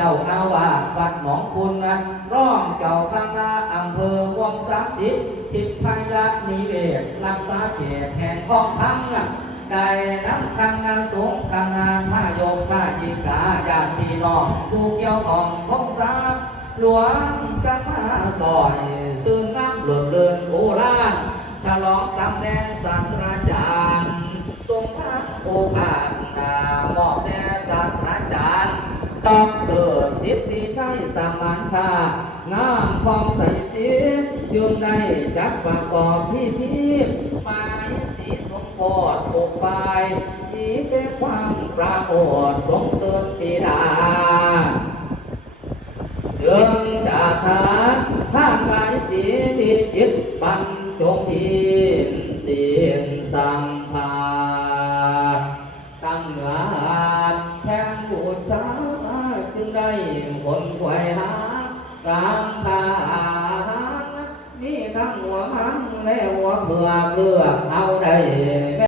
จ้าอาวาสวัดหนองคุณนะร้องเจ้าคณะอำเภอวง30ทิศไพละนิเวศรักษาเขตแห่งคลองพังได้นำคณะสงฆ์คณะพาโยมพายิกาญาติพี่น้องผู้เกี่ยวข้องพงทรัพย์หลวงกันมาซอยซึ่งน้ำหลุดเลือนโอฬารฉลองตำแหน่งศาสตราจารย์ทรงพระโอภาสมอบแด่ศาสตราจารย์ดอกเตอร์สิทธิชัยสมานชางามฟองใสสียืนได้จัดประกอบพิธีหมายสีสมโพธิปกไปมีแต่ความประโมทสงเสริมปีดาเดืองจากฐานท่านหมายสีพิจิตบรรจงพินศีลสัมภาตั้งงานแทนบูชาจึงได้ผลไขว่หาตามทางมีทั้งหัวมันและหัวเบื่อเลือกเอาได้